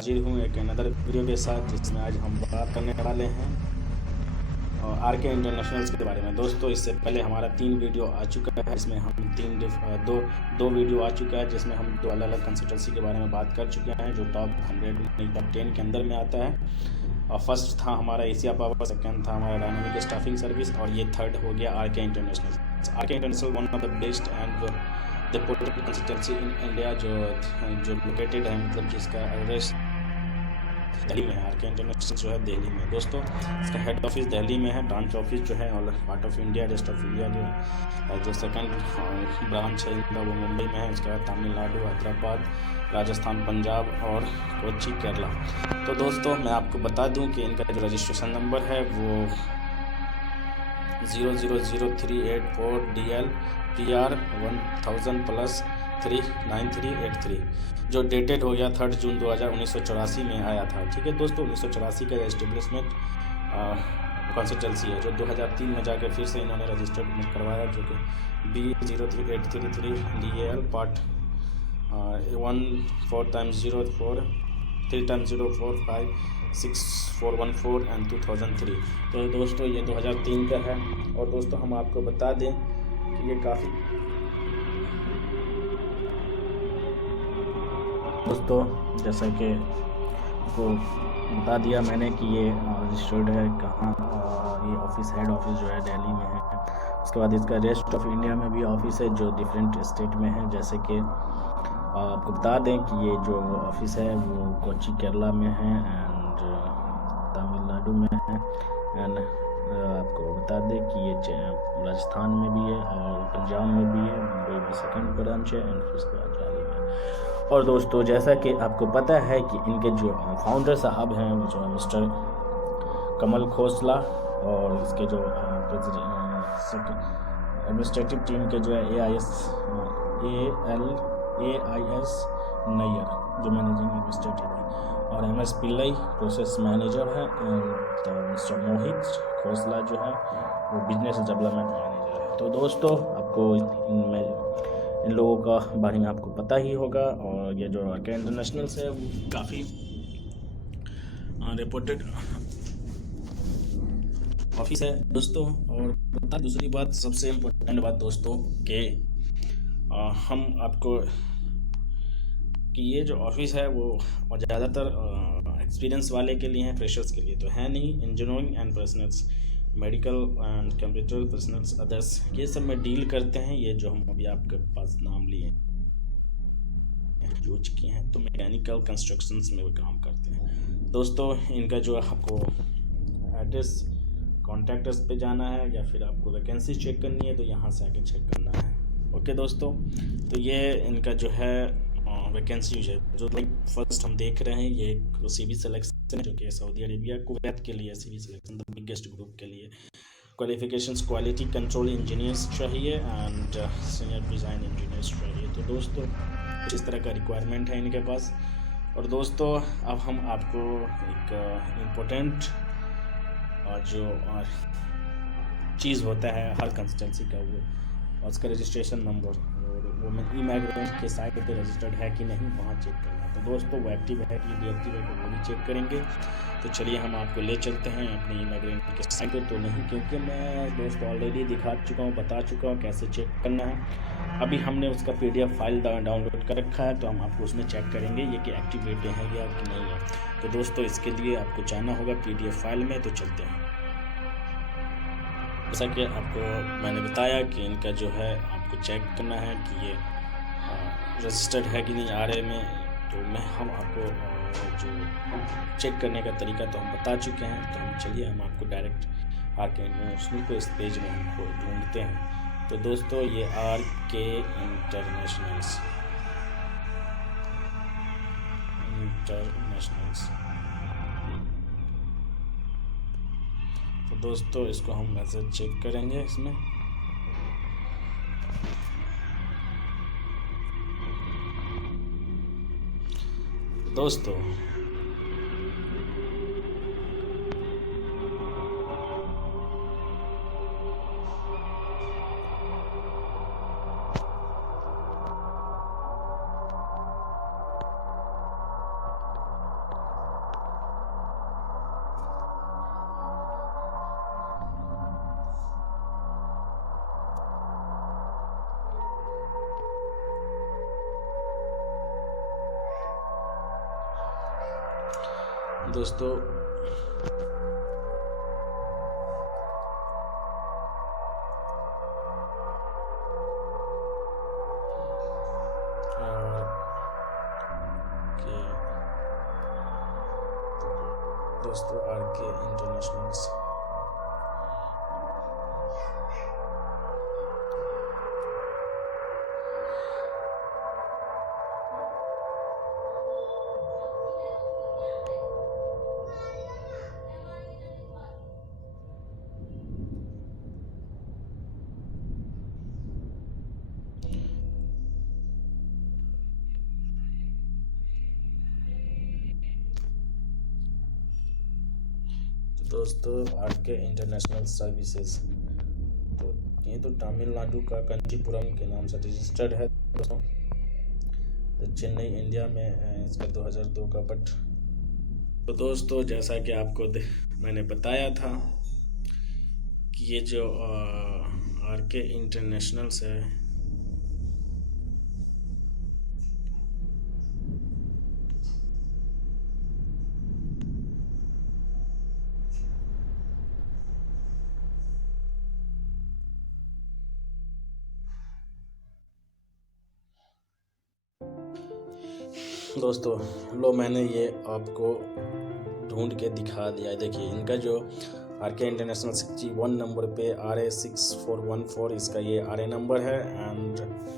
हाजिर हूँ एक अनदर वीडियो के साथ, जिसमें आज हम बात करने वाले हैं आरके इंटरनेशनल्स के बारे में। दोस्तों, इससे पहले हमारा 3 वीडियो आ चुका है, इसमें हम दो वीडियो आ चुका है, जिसमें हम 2 अलग अलग कंसल्टेंसी के बारे में बात कर चुके हैं, जो टॉप 100 नहीं टॉप 10 के अंदर में आता है। और फर्स्ट था हमारा एशिया पावर, सेकंड था हमारा डायनामिक स्टाफिंग सर्विस, और ये थर्ड हो गया RK international. RK international one of the best and reputed consultancy in India, जो लोकेटेड है, मतलब जिसका एड्रेस दिल्ली में है। आरके इंटरनेशनल जो है दिल्ली में। दोस्तों, इसका हेड ऑफिस दिल्ली में है, ब्रांच ऑफिस जो है और part of India, rest of India जो है, जो सेकंड ब्रांच है वो मुंबई में है। उसके बाद तमिलनाडु, हैदराबाद, राजस्थान, पंजाब और कोच्चि, केरला। तो दोस्तों, मैं आपको बता दूं कि इनका जो रजिस्ट्रेशन नंबर है वो 000384DL PR 1000+39383, जो डेटेड हो गया 3 जून 1984 में आया था। ठीक है दोस्तों, 1984 का एस्टेब्लिशमेंट कंसल्टेंसी है, जो 2003 में जाकर फिर से इन्होंने रजिस्टर्ड करवाया, जो कि B03833DAL part 14x04 3x04 56414 and 2003। तो दोस्तों, ये 2003 का है। और दोस्तों, हम आपको बता दें कि ये काफ़ी दोस्तों, जैसा कि आपको बता दिया मैंने कि ये रजिस्टर्ड है कहाँ, ये ऑफिस हेड ऑफिस जो है दिल्ली में है। उसके बाद इसका रेस्ट ऑफ इंडिया में भी ऑफिस है, जो डिफरेंट स्टेट में है। जैसे कि आपको बता दें कि ये जो ऑफिस है वो कोच्चि, केरला में है, एंड तमिलनाडु में है, एंड आपको बता दें कि ये राजस्थान में भी है और पंजाब में भी है। मुंबई में सेकंड ब्रांच है, एंड उसके बाद दिल्ली में। और दोस्तों, जैसा कि आपको पता है कि इनके जो फाउंडर साहब हैं, जो मिस्टर कमल खोसला, और इसके जो एडमिनिस्ट्रेटिव टीम के जो है AIS नैयर, जो मैनेजिंग एडमिनिस्ट्रेटिव है, और MS पिल्लई प्रोसेस मैनेजर है, एंड मिस्टर मोहित खोसला जो है वो बिजनेस डेवलपमेंट मैनेजर है। तो दोस्तों, आपको इन लोगों का बारे में आपको पता ही होगा। और ये जो आरके इंटरनेशनल्स है वो काफ़ी रिपोर्टेड ऑफिस है दोस्तों। और दूसरी बात, सबसे इम्पोर्टेंट बात दोस्तों, कि हम आपको कि ये जो ऑफिस है वो ज़्यादातर एक्सपीरियंस वाले के लिए है, फ्रेशर्स के लिए तो है नहीं। Engineering and personals, medical and computer personals, others, ये सब में डील करते हैं। ये जो हम अभी आपके पास नाम लिए यूज किए हैं, तो मैकेनिकल कंस्ट्रक्शंस में वो काम करते हैं। दोस्तों, इनका जो आपको एड्रेस, कॉन्टैक्ट पे जाना है, या फिर आपको वैकेंसी चेक करनी है तो यहाँ से आके चेक करना है। ओके दोस्तों, तो ये इनका जो है वैकेंसी है, जो फर्स्ट हम देख रहे हैं, ये CV सिलेक्शन, जो कि सऊदी अरेबिया, कुवैत के लिए CV selection, the biggest group के लिए। क्वालिफिकेशंस, क्वालिटी कंट्रोल इंजीनियर्स चाहिए, एंड सीनियर डिज़ाइन इंजीनियर्स चाहिए। तो दोस्तों, इस तरह का रिक्वायरमेंट है इनके पास। और दोस्तों, अब हम आपको एक इम्पोर्टेंट जो चीज़ होता है हर कंसल्टेंसी का, वो और उसका रजिस्ट्रेशन नंबर, और वो ई-माइग्रेंट के साइट पे रजिस्टर्ड है कि नहीं, वहाँ चेक करना है। तो दोस्तों, वो एक्टिव है कि डीएक्टिव है, वो भी चेक करेंगे। तो चलिए हम आपको ले चलते हैं अपने ई-माइग्रेंट के साइट पे। तो नहीं, क्योंकि मैं दोस्तों ऑलरेडी दिखा चुका हूँ, बता चुका हूँ कैसे चेक करना है। अभी हमने उसका PDF फाइल डाउनलोड कर रखा है, तो हम आपको उसमें चेक करेंगे ये कि एक्टिवेटेड है या कि नहीं है। तो दोस्तों, इसके लिए आपको जाना होगा PDF फाइल में। तो चलते हैं। जैसा कि आपको मैंने बताया कि इनका जो है आपको चेक करना है कि ये रजिस्टर्ड है कि नहीं RA में। तो हम आपको जो चेक करने का तरीका तो हम बता चुके हैं। तो हम चलिए हम आपको डायरेक्ट आरके इंटरनेशनल को इस पेज में हमको ढूंढते हैं। तो दोस्तों, ये आरके इंटरनेशनल्स तो दोस्तों, इसको हम मैसेज चेक करेंगे इसमें। दोस्तों, दोस्तों आर के इंटरनेशनल्स दोस्तों आर के इंटरनेशनल सर्विसेज, तो ये तो तमिलनाडु का कंचीपुरम के नाम से रजिस्टर्ड है दोस्तों। तो चेन्नई इंडिया में इसका 2002 का बट। तो दोस्तों जैसा कि आपको मैंने बताया था कि ये जो आर के इंटरनेशनल्स है दोस्तों, लो मैंने ये आपको ढूंढ के दिखा दिया है। देखिए इनका जो आर के इंटरनेशनल 61 नंबर पे RA6414 इसका ये RA नंबर है एंड